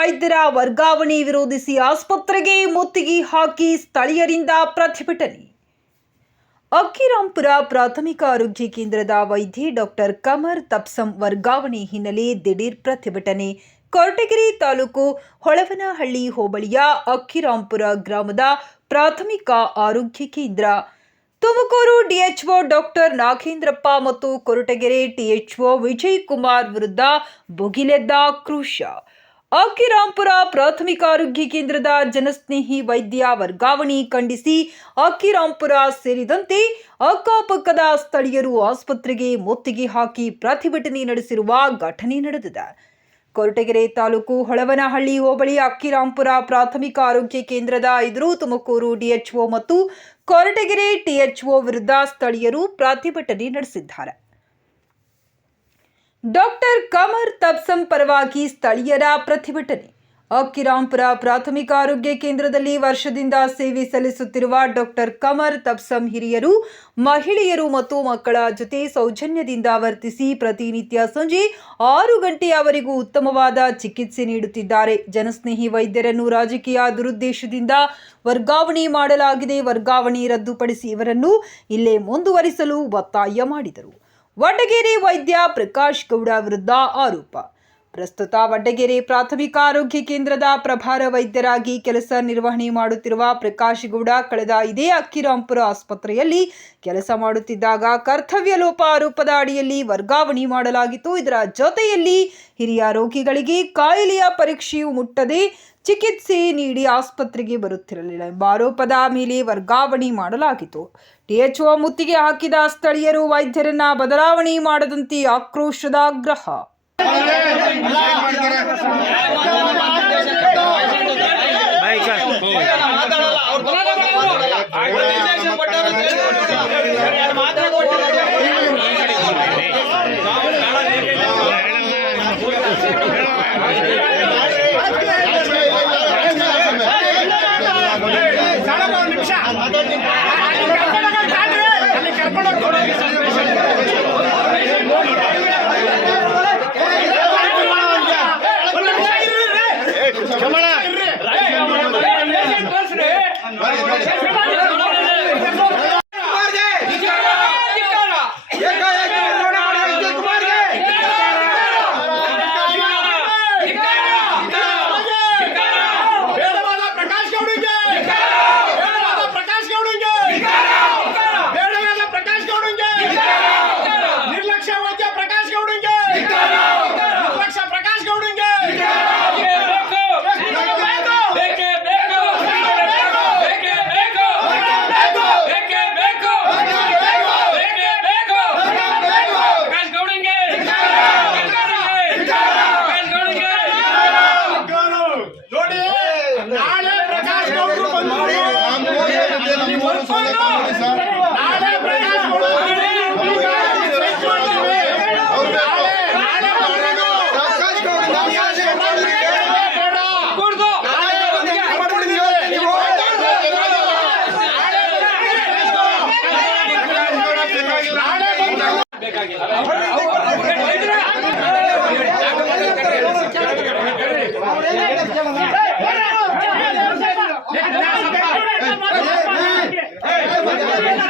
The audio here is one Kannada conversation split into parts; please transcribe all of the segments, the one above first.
ವೈದ್ಯರ ವರ್ಗಾವಣೆ ವಿರೋಧಿಸಿ ಆಸ್ಪತ್ರೆಗೆ ಮುತ್ತಿಗೆ ಹಾಕಿ ಸ್ಥಳೀಯರಿಂದ ಪ್ರತಿಭಟನೆ. ಅಕ್ಕಿರಾಂಪುರ ಪ್ರಾಥಮಿಕ ಆರೋಗ್ಯ ಕೇಂದ್ರದ ವೈದ್ಯೆ ಡಾಕ್ಟರ್ ಕಮರ್ ತಪ್ಸಂ ವರ್ಗಾವಣೆ ಹಿನ್ನೆಲೆ ದಿಢೀರ್ ಪ್ರತಿಭಟನೆ. ಕೊರಟಗೆರೆ ತಾಲೂಕು ಹೊಳವನಹಳ್ಳಿ ಹೋಬಳಿಯ ಅಕ್ಕಿರಾಂಪುರ ಗ್ರಾಮದ ಪ್ರಾಥಮಿಕ ಆರೋಗ್ಯ ಕೇಂದ್ರ. ತುಮಕೂರು ಡಿಎಚ್ಒ ಡಾಕ್ಟರ್ ನಾಗೇಂದ್ರಪ್ಪ ಮತ್ತು ಕೊರಟಗೆರೆ ಟಿಎಚ್ಒ ವಿಜಯ್ ಕುಮಾರ್ ವಿರುದ್ಧ ಭುಗಿಲೆದ್ದ ಆಕ್ರೋಶ ಅಕ್ಕಿರಾಂಪುರ ಪ್ರಾಥಮಿಕ ಆರೋಗ್ಯ ಕೇಂದ್ರದ ಜನಸ್ನೇಹಿ ವೈದ್ಯ ವರ್ಗಾವಣೆ ಖಂಡಿಸಿ ಅಕ್ಕಿರಾಂಪುರ ಸೇರಿದಂತೆ ಅಕ್ಕಪಕ್ಕದ ಸ್ಥಳೀಯರು ಆಸ್ಪತ್ರೆಗೆ ಮುತ್ತಿಗೆ ಹಾಕಿ ಪ್ರತಿಭಟನೆ ನಡೆಸಿರುವ ಘಟನೆ ನಡೆದಿದೆ. ಕೊರಟಗೆರೆ ತಾಲೂಕು ಹೊಳವನಹಳ್ಳಿ ಹೋಬಳಿ ಅಕ್ಕಿರಾಂಪುರ ಪ್ರಾಥಮಿಕ ಆರೋಗ್ಯ ಕೇಂದ್ರದ ಎದುರು ತುಮಕೂರು ಡಿಎಚ್ಒ ಮತ್ತು ಕೊರಟಗೆರೆ ಟಿಎಚ್ಒ ವಿರುದ್ಧ ಸ್ಥಳೀಯರು ಪ್ರತಿಭಟನೆ ನಡೆಸಿದ್ದಾರೆ. ಡಾಕ್ಟರ್ ಕಮರ್ ತಬ್ಸಂ ಪರವಾಗಿ ಸ್ಥಳೀಯರ ಪ್ರತಿಭಟನೆ. ಅಕ್ಕಿರಾಂಪುರ ಪ್ರಾಥಮಿಕ ಆರೋಗ್ಯ ಕೇಂದ್ರದಲ್ಲಿ ವರ್ಷದಿಂದ ಸೇವೆ ಸಲ್ಲಿಸುತ್ತಿರುವ ಡಾಕ್ಟರ್ ಕಮರ್ ತಬ್ಸಂ ಹಿರಿಯರು, ಮಹಿಳೆಯರು ಮತ್ತು ಮಕ್ಕಳ ಜೊತೆ ಸೌಜನ್ಯದಿಂದ ವರ್ತಿಸಿ ಪ್ರತಿನಿತ್ಯ ಸಂಜೆ ಆರು ಗಂಟೆಯವರೆಗೂ ಉತ್ತಮವಾದ ಚಿಕಿತ್ಸೆ ನೀಡುತ್ತಿದ್ದಾರೆ. ಜನಸ್ನೇಹಿ ವೈದ್ಯರನ್ನು ರಾಜಕೀಯ ದುರುದ್ದೇಶದಿಂದ ವರ್ಗಾವಣೆ ಮಾಡಲಾಗಿದೆ. ವರ್ಗಾವಣೆ ರದ್ದುಪಡಿಸಿ ಇವರನ್ನು ಇಲ್ಲೇ ಮುಂದುವರಿಸಲು ಒತ್ತಾಯ ಮಾಡಿದರು. ವಡ್ಡಗೇರಿ ವೈದ್ಯ ಪ್ರಕಾಶ್ ಗೌಡ ವಿರುದ್ಧ ಆರೋಪ. ಪ್ರಸ್ತುತ ವಡ್ಡಗೆರೆ ಪ್ರಾಥಮಿಕ ಆರೋಗ್ಯ ಕೇಂದ್ರದ ಪ್ರಭಾರ ವೈದ್ಯರಾಗಿ ಕೆಲಸ ನಿರ್ವಹಣೆ ಮಾಡುತ್ತಿರುವ ಪ್ರಕಾಶ್ ಗೌಡ ಕಳೆದ ಇದೇ ಅಕ್ಕಿರಾಂಪುರ ಆಸ್ಪತ್ರೆಯಲ್ಲಿ ಕೆಲಸ ಮಾಡುತ್ತಿದ್ದಾಗ ಕರ್ತವ್ಯ ಲೋಪ ಆರೋಪದ ಅಡಿಯಲ್ಲಿ ವರ್ಗಾವಣೆ ಮಾಡಲಾಗಿತ್ತು. ಇದರ ಜೊತೆಯಲ್ಲಿ ಹಿರಿಯ ರೋಗಿಗಳಿಗೆ ಕಾಯಿಲೆಯ ಪರೀಕ್ಷೆಯು ಮುಟ್ಟದೆ ಚಿಕಿತ್ಸೆ ನೀಡಿ ಆಸ್ಪತ್ರೆಗೆ ಬರುತ್ತಿರಲಿಲ್ಲ ಎಂಬ ಆರೋಪದ ಮೇಲೆ ವರ್ಗಾವಣೆ ಮಾಡಲಾಗಿತ್ತು. ಟಿಎಚ್ಒ ಮುತ್ತಿಗೆ ಹಾಕಿದ ಸ್ಥಳೀಯರು ವೈದ್ಯರನ್ನ ಬದಲಾವಣೆ ಮಾಡದಂತೆ ಆಕ್ರೋಶದ ಆಗ್ರಹ.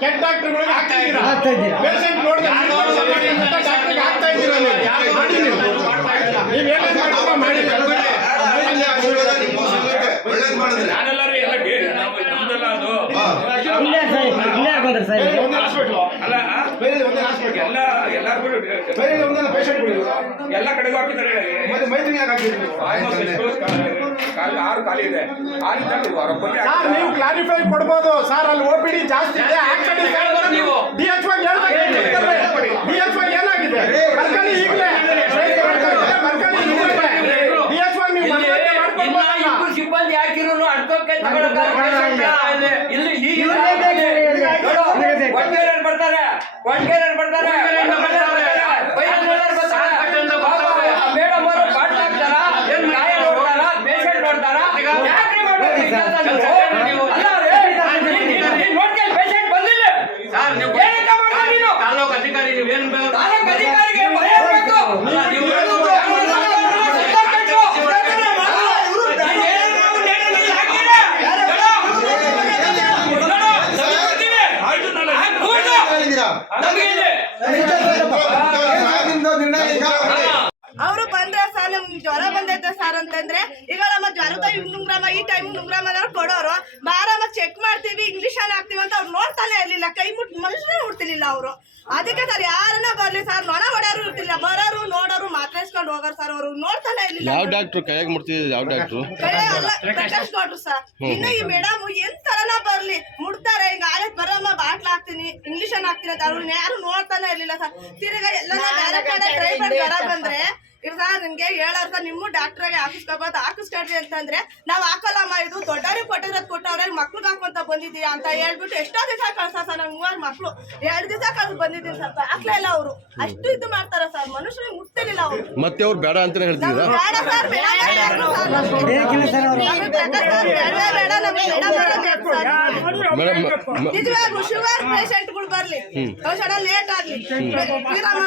ಕೆಟ್ಟ ಡಾಕ್ಟರ್ಗಳಿಗೆ ಹಾಕ್ತಾ ಇದ್ದೀರಾ? ಹಾಕ್ತಾ ನಾನೆಲ್ಲರೂ ಎಲ್ಲ ನಮ್ದೆಲ್ಲ ಅದು. Sir sir. ಅಲ್ಲ ಬೇರೆ ಎಲ್ಲ ಎಲ್ಲರೂ ಬೇರೆ ಪೇಷಂಟ್ ಎಲ್ಲ ಕಡೆಗೂ ಹಾಕಿದ್ದಾರೆ. ಮೈತ್ರಿ ಯಾಕೆ ಹಾಕಿದ್ರು ನೀವು? ಆರು ಖಾಲಿ ಇದೆ. ಆರಿದ್ದಲ್ಲಿ ಅವರೊಬ್ಬರಿಗೆ ಸರ್ ನೀವು ಕ್ಲಾರಿಫೈ ಕೊಡ್ಬೋದು. ಸರ್ ಅಲ್ಲಿ ಓಪಿಡಿ ಜಾಸ್ತಿ ಇದೆ. ಆಕ್ಚುಲಿ ನೀವು. ಡಿ ಎಚ್ ಹೇಳ್ಬೇಕು. ಡಿ ಎಚ್ ಒ ಏನಾಗಿದೆ? ಬರ್ಕೊಳ್ಳಿ ಈಗಲೇ. ನೀವು ಮನವರಿಕೆ ಮಾಡ್ಕೊಡ್ಬೋದಲ್ಲ? ಇಬ್ರು ಸಿಬ್ಬಂದಿ ಹಾಕಿರೋನು ಅಡ್ಕೋಕೆ ಇಲ್ಲಿ ನೋಡು, ಬರ್ತಾರೆ? ಬರ್ತಾರೆ ಬೈರಾಜ್ ಬರ್ತಾರೆ ಮೇಡಮ್ ಅವರು ಬಾಟ್ಲ್ ಹಾಕ್ತಾರ ಗಾಯ ನೋಡ್ತಾರ ಪೇಷಂಟ್ ನೋಡ್ತಾರ ಯಾಕ್ರಿ ಮಾಡ್ಬೇಕು ಈ ಕೆಲ್ಸ ನೀವು? ಅಲ್ಲ ರೇ, ನೀನ್- ನೀನ್- ನೀನ್ ನೋಡ್ಕೊಂಡು patient ಬಂದಿಲ್ಲ ಏನಂತ ಮಾಡ್ದೆ ನೀನು? ತಾಲೂಕು ಅಧಿಕಾರಿ ನೀವೇನ್ ಬೇಕು ತಾಲೂಕು ಅಧಿಕಾರಿಗೆ ಭಯ ಇರ್ಬೇಕು. ಅಲ್ಲ, ನೀವು ಅವರು ಬಂದ್ರೆ ಸರ್ ನಮ್ಗೆ ಜ್ವರ ಸರ್ ಅಂತಂದ್ರೆ ಈಗ ನಮ್ಮ ಜ್ವರದ ನುಂಗ್ರಾಮ ಈ ಟೈಮ್ ನುಂಗ್ರಾಮ ಕೊಡೋರು. ಬಾರಮ್ಮ ಚೆಕ್ ಮಾಡ್ತೀವಿ ಇಂಗ್ಲಿಷನ್ ಹಾಕ್ತೀವಿ ಅಂತ ಅವ್ರು ನೋಡ್ತಾನೆ ಇರ್ಲಿಲ್ಲ. ಕೈ ಮುಟ್ ಮನುಷ್ಯನೇ ನೋಡ್ತಿರ್ಲಿಲ್ಲ ಅವರು. ಅದಕ್ಕೆ ಸರ್ ಯಾರನ್ನ ಬರ್ಲಿ ಸರ್. ನೊಣ ಹೊಡೆಯೋರು ಇರ್ತಿಲ್ಲ ಬರೋರು ನೋಡೋರು ಮಾತಾಡ್ಸ್ಕೊಂಡು ಹೋಗೋರು ಸರ್ ಅವರು. ನೋಡ್ತಾನೆ ಇರ್ಲಿಲ್ಲ ಯಾವ ಡಾಕ್ಟರ್ ಕೈಯಾಗ ಮುಡ್ತಿದ್ರು ಯಾವ ಡಾಕ್ಟರ್ ಅಲ್ಲ ಪ್ರಕಾಶ್ ಗೌಡ್ರು. ಸರ್. ಇನ್ನು ಈ ಮೇಡಮ್ ಎಂತ ತರನ ಬರ್ಲಿ. ಮುಡ್ತಾರೆ ಈಗ ಆಯ್ತು ಬರಮ್ಮ ಬಾಟ್ಲ್ ಹಾಕ್ತೀನಿ ಇಂಗ್ಲಿಷನ್ ಹಾಕ್ತೀನಿ ಅಂತ. ಅವ್ರನ್ನ ಯಾರು ನೋಡ್ತಾನೆ ಇರ್ಲಿಲ್ಲ ಸರ್. ತಿರ್ಗಾ ಎಲ್ಲ ಬೇರೆ ಕಡೆ ಟ್ರೈ ಮಾಡಿ ಬಂದ್ರೆ ಸರ್ ನಿಮ್ಗೆ ಹೇಳೋರ್ ನಿಮ್ಮ ಡಾಕ್ಟ್ರಾಗೆ ಹಾಕಿಸ್ಕೋಬಾರ್ದು ಹಾಕಿಸ್ಕೊಡ್ರಿ ಅಂತಂದ್ರೆ ನಾವ್ ಹಾಕಲ್ಲಮ್ಮ ಇದು ದೊಡ್ಡವ್ರಿಗೆ ಕೊಟ್ಟಿರೋದು ಕೊಟ್ಟವ್ರೆ ಮಕ್ಳಿಗೆ ಹಾಕೊಂತ ಬಂದಿದೀಯಾ ಅಂತ ಹೇಳ್ಬಿಟ್ಟು ಎಷ್ಟೋ ದಿವಸ ಕಳ್ಸ ಸರ್ ನಂಗೆ ಮೂವರು ಮಕ್ಳು. ಎರಡು ದಿವಸ ಕಳ್ಸಿ ಬಂದಿದ್ದೀನಿ ಸರ್ ಹಾಕ್ಲೇ ಇಲ್ಲ ಅವರು. ಅಷ್ಟು ಇದು ಮಾಡ್ತಾರ ಸರ್ ಮನುಷ್ಯನಿಗೆ ಮುಟ್ತಿರ್ಲಿಲ್ಲ ಅವರು. ಮತ್ತೆ ಅವ್ರು ಬೇಡ ಅಂತ ಹೇಳ್ತಿದ್ದೀರಾ? ಬೇಡ ಸರ್ ಬೇಡ ನಿಜವಾಗ್ಲು ಶುಗರ್ ಪೇಷಂಟ್ಗಳು ಬರ್ಲಿ. ಔಷಧ ಲೇಟ್ ಆಗ್ಲಿ.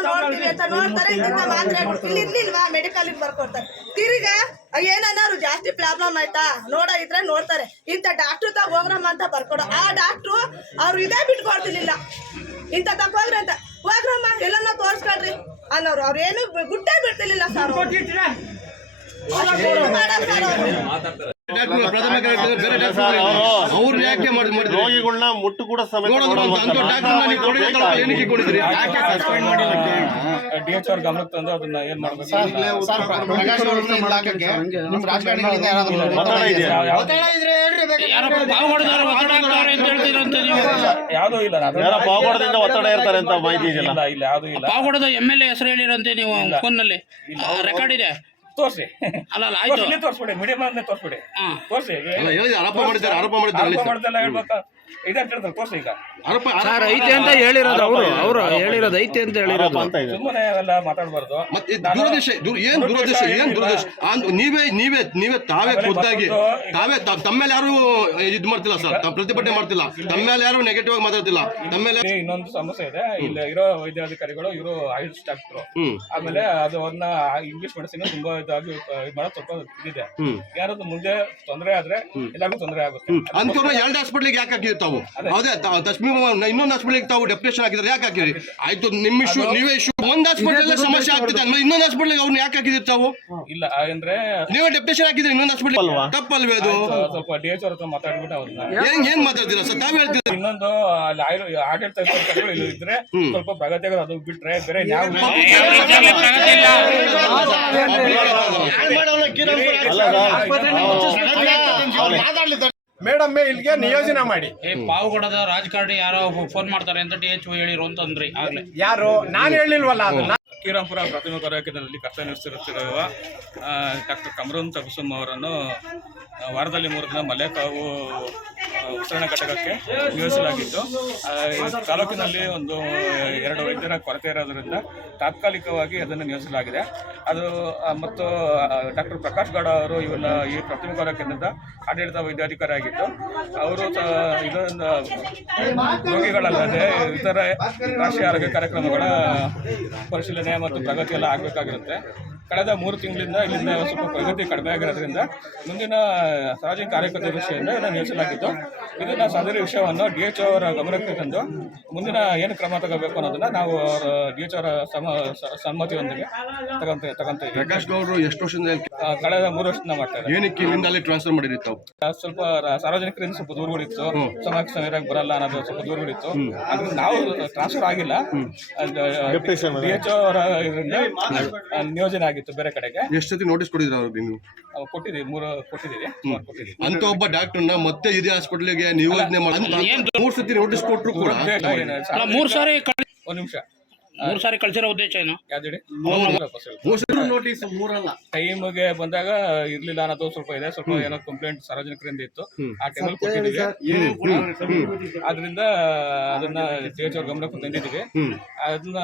ನೋಡ್ತೀವಿ ಅಂತ ನೋಡ್ತಾರೆ ಮಾತ್ರೆ ಇಲ್ಲಿ ಇರ್ಲಿಲ್ವಾ ಮೆಡಿಕಲ್ ಬರ್ಕೊಡ್ತಾರೆ. ತಿರ್ಗ ಏನನ್ನಾರು ಜಾಸ್ತಿ ಪ್ರಾಬ್ಲಮ್ ಆಯ್ತಾ? ನೋಡ ಇದ್ರೆ ನೋಡ್ತಾರೆ. ಇಂಥ ಡಾಕ್ಟ್ರ್ ತಗ ಹೋಗ್ರಮ್ಮ ಅಂತ ಬರ್ಕೊಡೋ. ಆ ಡಾಕ್ಟ್ರು ಅವ್ರು ಇದೇ ಬಿಟ್ಕೊಡ್ತಿರ್ಲಿಲ್ಲ ಇಂಥ ತಗೋಗ್ರಿ ಅಂತ. ಹೋಗ್ರಮ್ಮ ಎಲ್ಲನ್ನ ತೋರ್ಸ್ಕೊಳ್ರಿ ಅನ್ನೋರು. ಅವ್ರು ಏನು ಗುಟ್ಟೆ ಬಿಡ್ತಿರ್ಲಿಲ್ಲ ಸರ್ ಡಾಕ್ಟ್ರು ಸರ್ ಬೇರೆ ಡಾಕ್ಟ್ರು ಅವ್ರು ಯಾಕೆ ಮಾಡಿ ಮಾಡಿದ್ರು? ರೋಗಿಗಳನ್ನ ಮುಟ್ಟು ಕೂಡ ಸಮೇತ ತಂದು ಅದನ್ನ ಏನ್ ಯಾವ್ದು? ಇಲ್ಲ ಪಾವಗಡದಿಂದ ಒತ್ತಡ ಇರ್ತಾರೆ ಅಂತ ಮಾಹಿತಿ ಇದೆಯಲ್ಲ. ಇಲ್ಲ ಇಲ್ಲ ಯಾವ್ದು ಇಲ್ಲ. ಪಾವಗಡದ ಎಂ ಎಲ್ ಎ ಹೆಸರು ಹೇಳಿರಂತೆ ನೀವು ಫೋನ್ನಲ್ಲಿ ರೆಕಾರ್ಡ್ ಇದೆ. ತೋರ್ಸಿ. ಅಲ್ಲ ಅಲ್ಲ ಆಯ್ತು. ಇಲ್ಲಿ ತೋರ್ಸ್ಬಿಡಿ ಮೀಡಿಯಂ ಅನ್ನೇ ತೋರ್ಸ್ಬಿಡಿ. ಹಾ. ತೋರ್ಸಿ. ಅಲ್ಲ ಹೇಳಿದ್ರೆ ಆರೋಪ ಮಾಡಿದ್ದಾರೆ ಆರೋಪ ಮಾಡಿದ್ದಾರೆ ಆರೋಪ. ಮಾಡ್ದೆಲ್ಲ ಹೇಳ್ಬೇಕಾ? ಇದಂತ ಹೇಳ್ತಾರೆ ತೋರ್ಸಿ ಈಗ. ಆರೋಪ ಸರ್ ಐತೆ ಅಂತ ಹೇಳಿರೋದು ಅವರು ಅವರು ಹೇಳಿರೋದು ಐತೆ ಅಂತ ಹೇಳಿರೋದು. ಅಂತ ಸುಮ್ಮನೆ ಅವೆಲ್ಲ ಮಾತಾಡಬಾರ್ದು. ಮತ್ತೆ ದುರದೇಶ ದುರ್- ಏನ್ ದುರದೇಶ ಏನ್ ದುರದೇಶ ನೀವೇ ನೀವೇ ನೀವೇ ತಾವೇ ಖುದ್ದಾಗಿ ತಾವೇ ತಮ್ಮೇಲೆ ತಮ್ಮ ಯಾರು ಇದ್ ಮಾಡ್ತಿಲ್ಲ ಸರ್ ತಾವ್ ಪ್ರತಿಭಟನೆ ಮಾಡ್ತಿಲ್ಲ. ತಮ್ಮೇಲೆ ಯಾರು ನೆಗೆಟಿವ್ ಆಗಿ ಮಾತಾಡ್ತಿಲ್ಲ. ತಮ್ಮೇಲೆ ಇನ್ನೊಂದು ಸಮಸ್ಯೆ ಇದೆ. ಇಲ್ಲಿ ಇರೋ ವೈದ್ಯಾಧಿಕಾರಿಗಳು ಇವರು ಆಯುಷ್ ಡಾಕ್ಟ್ರು. ಆಮೇಲೆ ಅದು ಅದನ್ನ ಇಂಗ್ಲಿಷ್ ಮೆಡಿಸಿನ್ ತುಂಬಾ ಇದಾಗಿ ಸ್ವಲ್ಪ ಇದಿದೆ. ಯಾರಾದ್ರೂ ಮುಂದೆ ತೊಂದರೆ ಆದ್ರೆ ಎಲ್ಲರಿಗೂ ತೊಂದರೆ ಆಗುತ್ತೆ. ಅಂತವ್ರು ಎರಡು ಹಾಸ್ಪಿಟ್ಲಿಗೆ ಯಾಕೆ ಹಾಕಿದ್ರಿ ತಾವು? ಅದೇ. ತಸ್ಮಿ ಇನ್ನೊಂದು ಹಾಸ್ಪಿಟ್ಲಿಗೆ ತಾವು ಡೆಪ್ರೇಷನ್ ಹಾಕಿದ್ರೆ ಯಾಕೆ ಹಾಕಿದ್ರಿ? ಆಯ್ತು ನಿಮ್ಮ ಇಶ್ಯೂ ನೀವೇ ಇಶ್ಯೂ ಒಂದ್ ಹಾಸ್ಪಿಟಲ್ ಸಮಸ್ಯೆ ಆಗ್ತಿದೆ ಅಂದ್ರೆ ಇನ್ನೊಂದು ಹಾಸ್ಪಿಟ್ಲಿಗೆ ಅವ್ರನ್ನ ಯಾಕೆ ಹಾಕಿದ್ರಿ ತಾವು? ಇಲ್ಲ ಅಂದ್ರೆ ನೀವೇ ಡೆಪ್ರೇಷನ್ ಹಾಕಿದ್ರೆ ಇನ್ನೊಂದು ಹಾಸ್ಪಿಟ್ಲ್ ತಪ್ಪಲ್ವೇ? ಅದು? ಸ್ವಲ್ಪ ಡಿ ಎಚ್ ಅವ್ರ ಹತ್ರ ಮಾತಾಡ್ಬಿಟ್ಟು ಅವ್ರನ್ನ. ಏನ್ ಏನ್ ಮಾತಾಡ್ತೀರಾ ಸರ್? ತಾವ್ ಹೇಳ್ತೀರಾ? ಇನ್ನೊಂದು ಅಲ್ಲಿ ಆಡಳಿತ ಇದ್ರೆ ಸ್ವಲ್ಪ ಪ್ರಗತಿಗಳು ಅದು ಬಿಟ್ರೆ ಬೇರೆ ಯಾವ ಮೇಡಮ್ ಇಲ್ಲಿಗೆ ನಿಯೋಜನೆ ಮಾಡಿ. ಏ ಪಾವಗಡದ ರಾಜಕಾರಣಿ ಯಾರೋ ಫೋನ್ ಮಾಡ್ತಾರೆ ಅಂತ ಡಿ ಎಚ್ ಹೇಳಿರು ಅಂತಂದ್ರಿ ಆಗ್ಲೇ. ಯಾರು? ನಾನು ಹೇಳಿಲ್ವಲ್ಲ ಅದನ್ನ. ಶ್ರೀರಾಮ್ಪುರ ಪ್ರಾಥಮಿಕ ಆರೋಗ್ಯ ಕೇಂದ್ರದಲ್ಲಿ ಕರ್ತವ್ಯ ಡಾಕ್ಟರ್ ಕಮರೂನ್ ತಬಸುಮ್ ಅವರನ್ನು ವಾರದಲ್ಲಿ ಮೂರು ದಿನ ಮಲೆಕಾವು ಉಸಿರಾಣ ಘಟಕಕ್ಕೆ ನಿಯೋಜಿಸಲಾಗಿತ್ತು. ತಾಲೂಕಿನಲ್ಲಿ ಒಂದು, ಎರಡು ವೈದ್ಯರ ಕೊರತೆ ಇರೋದರಿಂದ ತಾತ್ಕಾಲಿಕವಾಗಿ ಅದನ್ನು ನಿಯೋಜಿಸಲಾಗಿದೆ. ಅದು ಮತ್ತು ಡಾಕ್ಟರ್ ಪ್ರಕಾಶ್ ಗೌಡ ಅವರು ಇವನ್ನ ಈ ಪ್ರಾಥಮಿಕ ಆರೋಗ್ಯ ಕೇಂದ್ರದ ಆಡಳಿತ ವೈದ್ಯಾಧಿಕಾರಿ ಆಗಿದ್ದು ಅವರು ಇದೊಂದು ರೋಗಿಗಳಲ್ಲದೆ ಇತರ ರಾಷ್ಟ್ರೀಯ ಆರೋಗ್ಯ ಕಾರ್ಯಕ್ರಮಗಳ ಪರಿಶೀಲನೆ ಮತ್ತು ಪ್ರಗತಿ ಎಲ್ಲ ಆಗಬೇಕಾಗಿರುತ್ತೆ. ಕಳೆದ ಮೂರು ತಿಂಗಳಿಂದ ಇಲ್ಲಿಂದ ಸ್ವಲ್ಪ ಪ್ರಗತಿ ಕಡಿಮೆ ಆಗಿರೋದ್ರಿಂದ ಮುಂದಿನ ಸಾರ್ವಜನಿಕ ಕಾರ್ಯಕರ್ತರ ದೃಷ್ಟಿಯಿಂದ ಇದನ್ನು ನಿಲ್ಲಿಸಲಾಗಿತ್ತು. ಇದನ್ನು ಸದರಿ ವಿಷಯವನ್ನು ಡಿ ಎಚ್ ಅವರ ಗಮನಕ್ಕೆ ತಂದು ಮುಂದಿನ ಏನು ಕ್ರಮ ತಗೋಬೇಕು ಅನ್ನೋದನ್ನ ನಾವು ಅವರ ಡಿ ಎಚ್ ಅವರ ಸಮ ಸಮ್ಮತಿಯೊಂದಿಗೆ ತಗೊಂತ ತಗೊಂತ ಪ್ರಕಾಶ್ ಗೌಡರು ಎಷ್ಟು ವರ್ಷದಿಂದ ಕಳೆದ ಮೂರು ವರ್ಷದಿಂದ ಮಾಡ್ತಾರೆ ಏನಕ್ಕೆ ಇಲ್ಲಿಂದ ಅಲ್ಲಿ ಟ್ರಾನ್ಸ್ಫರ್ ಮಾಡಿರಿ ತಾವು ಸ್ವಲ್ಪ ರ- ಸಾರ್ವಜನಿಕರಿಂದ ಸ್ವಲ್ಪ ದೂರಗಳಿತ್ತು. ಸಮಯ ಸಮಯಕ್ಕೆ ಬರಲ್ಲ ಅನ್ನೋದು ಸ್ವಲ್ಪ ದೂರಗಳಿತ್ತು. ಅದ್ರಿಂದ ನಾವು ಟ್ರಾನ್ಸ್ಫರ್ ಆಗಿಲ್ಲ. ಡಿ ಎಚ್ ಅವರ ಇದರಿಂದ ನಿಯೋಜನೆ ಆಗಿತ್ತು ಬೇರೆ ಕಡೆಗೆ. ಎಷ್ಟು ಸತಿ ನೋಟಿಸ್ ಕೊಟ್ಟಿದ್ರು ಅವ್ರಿಗೆ ನೀವು ನಾವು ಕೊಟ್ಟಿದ್ದೀವಿ ಮೂರು ಕೊಟ್ಟಿದ್ದೀವಿ. ಸುಮಾರು ಕೊಟ್ಟಿದ್ದೀವಿ. ಅಂತ ಒಬ್ಬ ಡಾಕ್ಟರ್ನ ಮತ್ತೆ ಇದೇ ಹಾಸ್ಪಿಟಲ್ಗೆ ನಿಯೋಜನೆ ಮಾಡಿ ಮೂರ್ ಸತಿ ನೋಟಿಸ್ ಕೊಟ್ಟರು ಕೂಡ. ಮೂರ್ ಸಾರಿ ಒಂದ್ ನಿಮಿಷ. ಮೂರ್ ಸಾರಿ ಕಳ್ಸಿರೋ ಉದ್ದೇಶ ಏನು? ಯಾವ್ದು ಹೇಳಿ? ನೋಟಿಸ್ ಮೂರಲ್ಲ. ಟೈಮ್ಗೆ ಬಂದಾಗ ಇರ್ಲಿಲ್ಲ ಅನ್ನೋದು ಸ್ವಲ್ಪ ಇದೆ. ಸ್ವಲ್ಪ ಏನೋ ಕಂಪ್ಲೇಂಟ್ ಸಾರ್ವಜನಿಕರಿಂದ ಇತ್ತು. ಆ ಟೈಮಲ್ಲಿ ಕೊಟ್ಟಿದ್ದೀವಿ. ಆದ್ರಿಂದ ಅದನ್ನ ಅವ್ರ ಗಮನಕ್ಕೆ ತಂದಿದ್ದೀವಿ. ಅದನ್ನ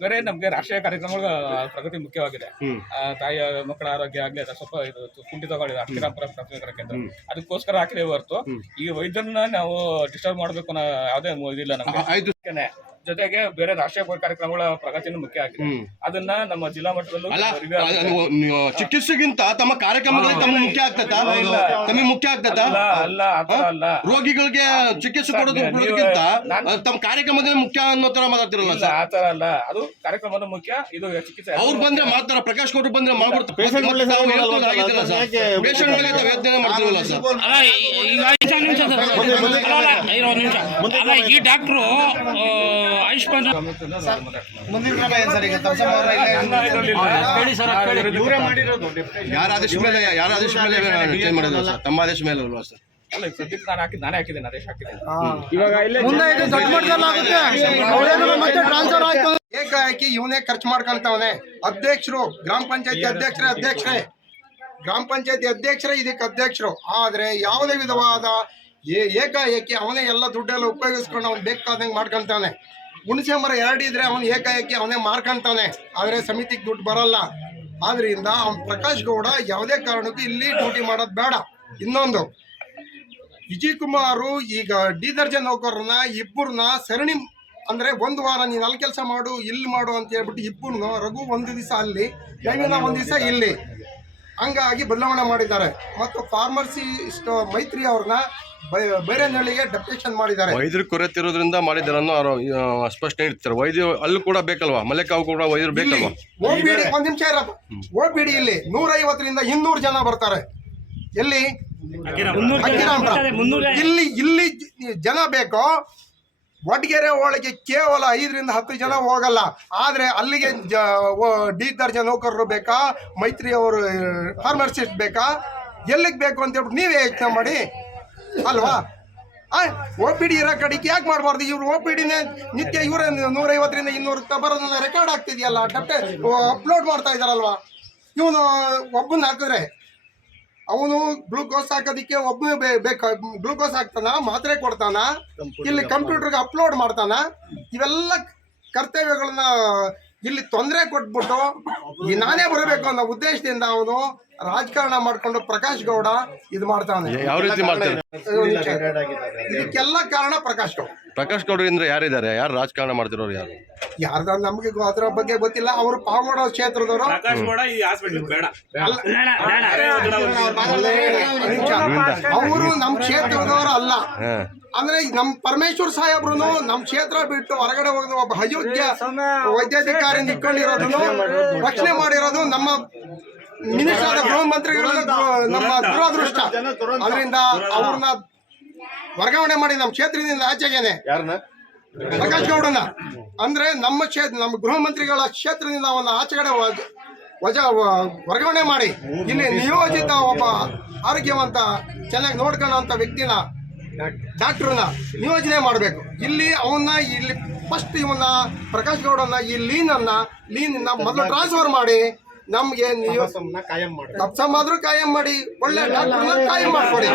ಬೇರೆ ನಮ್ಗೆ ರಾಷ್ಟ್ರೀಯ ಕಾರ್ಯಕ್ರಮಗಳ ಪ್ರಗತಿ ಮುಖ್ಯವಾಗಿದೆ. ಆ, ತಾಯಿಯ ಮಕ್ಕಳ ಆರೋಗ್ಯ ಆಗ್ಲಿ ಅದು ಸ್ವಲ್ಪ ಇದು ಕುಂಠಿತಗಳಿದೆ ಅಕ್ಷರಾಪುರ ಪ್ರಾಥಮಿಕ ಕೇಂದ್ರ. ಅದಕ್ಕೋಸ್ಕರ ಹಾಕಿದೆ ಹೊರತು ಈ ವೈದ್ಯರನ್ನ ನಾವು ಡಿಸ್ಟರ್ಬ್ ಮಾಡಬೇಕು ಅನ್ನೋ ಯಾವುದೇ ಇದಿಲ್ಲ ನಮ್ಗೆ. ಆಯ್ತು ಜೊತೆಗೆ ಬೇರೆ ರಾಷ್ಟ್ರೀಯ ಕಾರ್ಯಕ್ರಮಗಳ ಪ್ರಗತಿನೂ ಮುಖ್ಯ ಆಗಿದೆ. ಅದನ್ನ ನಮ್ಮ ಜಿಲ್ಲಾ ಮಟ್ಟದಲ್ಲೂ ಚಿಕಿತ್ಸೆಗಿಂತ ತಮ್ಮ ಕಾರ್ಯಕ್ರಮಗಳಿಗೆ ತಮಗೆ ಮುಖ್ಯ ಆಗ್ತದ? ಇಲ್ಲ. ತಮಗೆ ಮುಖ್ಯ ಆಗ್ತತಾ ಅಲ್ಲ ಅಲ್ಲ ರೋಗಿಗಳಿಗೆ ಚಿಕಿತ್ಸೆ ಕೊಡೋದು ಕೊಡೋದಕ್ಕಿಂತ ತಮ್ಮ ಕಾರ್ಯಕ್ರಮಗಳೇ ಮುಖ್ಯ ಅನ್ನೋ ತರ ಮಾತಾಡ್ತಿರಲ್ಲ ಸರ್? ಆತರ ಅಲ್ಲ. ಅದು ಕಾರ್ಯಕ್ರಮದ ಮುಖ್ಯ ಇದು ಚಿಕಿತ್ಸೆ ಅವ್ರು ಬಂದ್ರೆ ಮಾತಾಡ ಪ್ರಕಾಶ್ ಗೌಡ್ರು ಬಂದ್ರೆ ಮಾಡ್ಬಿಡ್ತಾರೆ. ಈ ಡಾಕ್ಟ್ರು ಆಯುಷ್ಮಾನ್ ಯಾರ ಆದೇಶ ಮೇಲೆ ಯಾರ ಆದೇಶ ಮೇಲೆ ಚೇಂಜ್ ಮಾಡಿದ್ರು ಸರ್. ತಮ್ಮ ಆದೇಶ ಮೇಲೆ ಅಲ್ವಾ ಸರ್? ಅಲ್ಲ ಈಗ ಸದ್ಯಕ್ಕೆ ನಾನು ಹಾಕಿದ್ದು ನಾನೇ ಹಾಕಿದ್ದೇನೆ ಆದೇಶ ಹಾಕಿದ್ದೇನೆ. ಮುಂದೆ ಇದು ದೊಡ್ಡ ಮಟ್ಟದಲ್ಲಾಗುತ್ತೆ ಅವ್ರೇನಾದ್ರು ಮತ್ತೆ ಟ್ರಾನ್ಸ್ಫರ್ ಆಯ್ತು ಏಕಾಏಕಿ ಇವನೇ ಖರ್ಚು ಮಾಡ್ಕೊಂತವನೆ. ಅಧ್ಯಕ್ಷರು ಗ್ರಾಮ ಪಂಚಾಯತಿ ಅಧ್ಯಕ್ಷರೇ ಅಧ್ಯಕ್ಷರೇ. ಗ್ರಾಮ ಪಂಚಾಯತಿ ಅಧ್ಯಕ್ಷರೇ ಇದಕ್ಕೆ ಅಧ್ಯಕ್ಷರು. ಆದ್ರೆ ಯಾವುದೇ ವಿಧವಾದ ಏ- ಏಕಾಏಕಿ ಅವನೇ ಎಲ್ಲ ದುಡ್ಡೆಲ್ಲ ಉಪಯೋಗಿಸ್ಕೊಂಡು ಅವ್ನು ಬೇಕಾದಂಗೆ ಮಾಡ್ಕೊಂತಾನೆ. ಹುಣಸೆ ಮರ ಎರಡಿದ್ರೆ ಅವನು ಏಕಾಏಕಿ ಅವನೇ ಮಾರ್ಕೊಂತಾನೆ. ಆದರೆ ಸಮಿತಿಗೆ ದುಡ್ಡು ಬರಲ್ಲ. ಆದ್ರಿಂದ ಅವ್ನು ಪ್ರಕಾಶ್ ಗೌಡ ಯಾವುದೇ ಕಾರಣಕ್ಕೂ ಇಲ್ಲಿ ಡ್ಯೂಟಿ ಮಾಡೋದು ಬೇಡ. ಇನ್ನೊಂದು, ವಿಜಯ್ ಕುಮಾರು ಈಗ ಡಿ ದರ್ಜೆ ನೌಕರನ್ನ ಇಬ್ಬರನ್ನ ಸರಣಿ ಅಂದ್ರೆ ಒಂದು ವಾರ ನೀನು ಅಲ್ಲಿ ಕೆಲಸ ಮಾಡು, ಇಲ್ಲಿ ಮಾಡು ಅಂತ ಹೇಳ್ಬಿಟ್ಟು ಇಬ್ಬರನ್ನು ರಘು ಒಂದು ದಿವಸ ಅಲ್ಲಿ ಯಂಗನ ಒಂದು ದಿವಸ ಇಲ್ಲಿ. ಹಂಗಾಗಿ ಬದಲಾವಣೆ ಮಾಡಿದ್ದಾರೆ. ಮತ್ತು ಫಾರ್ಮಸಿಸ್ಟ್ ಮೈತ್ರಿ ಅವ್ರನ್ನ ಬೈರೇನಹಳ್ಳಿಗೆ ಡೆಪ್ಟೇಷನ್ ಮಾಡಿದ್ದಾರೆ. ವೈದ್ಯರು ಕೊರತಿರೋದ್ರಿಂದ ಮಾಡಿದ್ದಾರೆ ಅನ್ನೋ ಅವರು ಸ್ಪಷ್ಟ ಸ್ಪಷ್ಟನೆ ಇಡ್ತಾರೆ ವೈದ್ಯರು ಅಲ್ಲೂ ಕೂಡ ಬೇಕಲ್ವಾ? ಮಲೆಕಾವು ಕೂಡ ವೈದ್ಯರು ಬೇಕಲ್ವಾ? ಓ ಬಿ ಡಿ ಒಂದ್ ನಿಮಿಷ ಇರೋದು ಓ ಬಿ ಇಲ್ಲಿ. ನೂರ ಐವತ್ತರಿಂದ ಇನ್ನೂರು ಜನ ಬರ್ತಾರೆ. ಎಲ್ಲಿ. ಇಲ್ಲಿ ಇಲ್ಲಿ ಜನ ಬೇಕೋ ಒಟ್ಗೆರೆ ಒಳಗೆ ಕೇವಲ ಐದರಿಂದ ಹತ್ತು ಜನ ಹೋಗಲ್ಲ. ಆದರೆ ಅಲ್ಲಿಗೆ ಜ ಡಿ ದರ್ಜೆ ನೌಕರರು ಬೇಕಾ? ಮೈತ್ರಿ ಅವರು ಫಾರ್ಮರ್ಸಿಸ್ಟ್ ಬೇಕಾ? ಎಲ್ಲಿಗೆ ಬೇಕು ಅಂತ ಹೇಳ್ಬಿಟ್ಟು ನೀವೇ ಯೋಚನೆ ಮಾಡಿ. ಅಲ್ವಾ? ಓ ಪಿ ಡಿ ಇರೋ ಕಡೆಗೆ ಯಾಕೆ ಮಾಡಬಾರ್ದು? ಇವ್ರು ಓ ಪಿ ಡಿನೇ ನಿತ್ಯ ಇವರೇ ನೂರೈವತ್ತರಿಂದ ಇನ್ನೂರು ಬರೋದನ್ನ ರೆಕಾರ್ಡ್ ಆಗ್ತಿದೆಯಲ್ಲ? ಡಪ್ಟೆ ಅಪ್ಲೋಡ್ ಮಾಡ್ತಾ ಇದಾರಲ್ವಾ? ಇವನು ಒಬ್ಬನ ಹಾಕಿದ್ರೆ ಅವನು ಗ್ಲೂಕೋಸ್ ಹಾಕೋದಿಕ್ಕೆ ಒಬ್ಬನೇ ಬೇಕಾ ಗ್ಲೂಕೋಸ್ ಹಾಕ್ತಾನ? ಮಾತ್ರೆ ಕೊಡ್ತಾನ? ಇಲ್ಲಿ ಕಂಪ್ಯೂಟರ್ಗೆ ಅಪ್ಲೋಡ್ ಮಾಡ್ತಾನ? ಇವೆಲ್ಲ ಕರ್ತವ್ಯಗಳನ್ನ ಇಲ್ಲಿ ತೊಂದರೆ ಕೊಟ್ಬಿಟ್ಟು ಈ ನಾನೇ ಬರಬೇಕು ಅನ್ನೋ ಉದ್ದೇಶದಿಂದ ಅವನು ರಾಜಕಾರಣ ಮಾಡ್ಕೊಂಡು ಪ್ರಕಾಶ್ ಗೌಡ ಇದು ಮಾಡ್ತಾನೆ. ಇದಕ್ಕೆಲ್ಲ ಕಾರಣ ಪ್ರಕಾಶ್ ಗೌಡ. ಪ್ರಕಾಶ್ ಗೌಡ್ರು ಅಂದ್ರೆ ಯಾರಿದ್ದಾರೆ? ಯಾರು ರಾಜಕಾರಣ ಮಾಡ್ತಿರೋರು ಯಾರು? ಯಾರ್ದ ನಮಗೆ ಅದ್ರ ಬಗ್ಗೆ ಗೊತ್ತಿಲ್ಲ. ಅವರು ಪಾವಗಡ ಕ್ಷೇತ್ರದವರು. ಅವರು ನಮ್ಮ ಕ್ಷೇತ್ರದವರು ಅಲ್ಲ. ಹಾ. ಅಂದ್ರೆ ನಮ್ ಪರಮೇಶ್ವರ್ ಸಾಹೇಬ್ರು ನಮ್ ಕ್ಷೇತ್ರ ಬಿಟ್ಟು ಹೊರಗಡೆ ಹೋಗಿದ ಒಬ್ಬ ಅಯೋಗ್ಯ ವೈದ್ಯಾಧಿಕಾರಿ ನಿಂತ್ಕೊಂಡಿರೋದನ್ನು ರಕ್ಷಣೆ ಮಾಡಿರೋದು ನಮ್ಮ ಮಿನಿಸ್ಟರ್ ಆದ ಗೃಹ ಮಂತ್ರಿಗಳ ನಮ್ಮ ದುರದೃಷ್ಟ. ಅದರಿಂದ ಅವ್ರನ್ನ ವರ್ಗಾವಣೆ ಮಾಡಿ ನಮ್ಮ ಕ್ಷೇತ್ರದಿಂದ ಆಚೆಗೇನೆ. ಯಾರನ್ನ? ಪ್ರಕಾಶ್ ಗೌಡನ ಅಂದ್ರೆ ನಮ್ಮ ಕ್ಷೇತ್ರ ನಮ್ಮ ಗೃಹ ಮಂತ್ರಿಗಳ ಕ್ಷೇತ್ರದಿಂದ ಅವನ್ನ ಆಚೆಗಡೆ ವಜಾ ವರ್ಗಾವಣೆ ಮಾಡಿ. ಇಲ್ಲಿ ನಿಯೋಜಿತ ಒಬ್ಬ ಆರೋಗ್ಯವಂತ ಚೆನ್ನಾಗಿ ನೋಡ್ಕೊಳ್ಳೋ ವ್ಯಕ್ತಿನ ಡಾಕ್ಟ್ರನ್ನ ನಿಯೋಜನೆ ಮಾಡಬೇಕು. ಇಲ್ಲಿ ಅವನ್ನ ಇಲ್ಲಿ ಫಸ್ಟ್ ಇವನ್ನ ಪ್ರಕಾಶ್ ಗೌಡನ್ನ ಈ ಲೀನನ್ನ ಲೀನ್ ಮೊದಲು ಟ್ರಾನ್ಸ್ಫರ್ ಮಾಡಿ ನಮ್ಗೆ ನೀವು ತಪ್ಸಮ್ ಆದ್ರೂ ಕಾಯಂ ಮಾಡಿ. ಒಳ್ಳೆ ಡಾಕ್ಟರ್ ಕಾಯಂ ಮಾಡ್ಕೊಡಿ.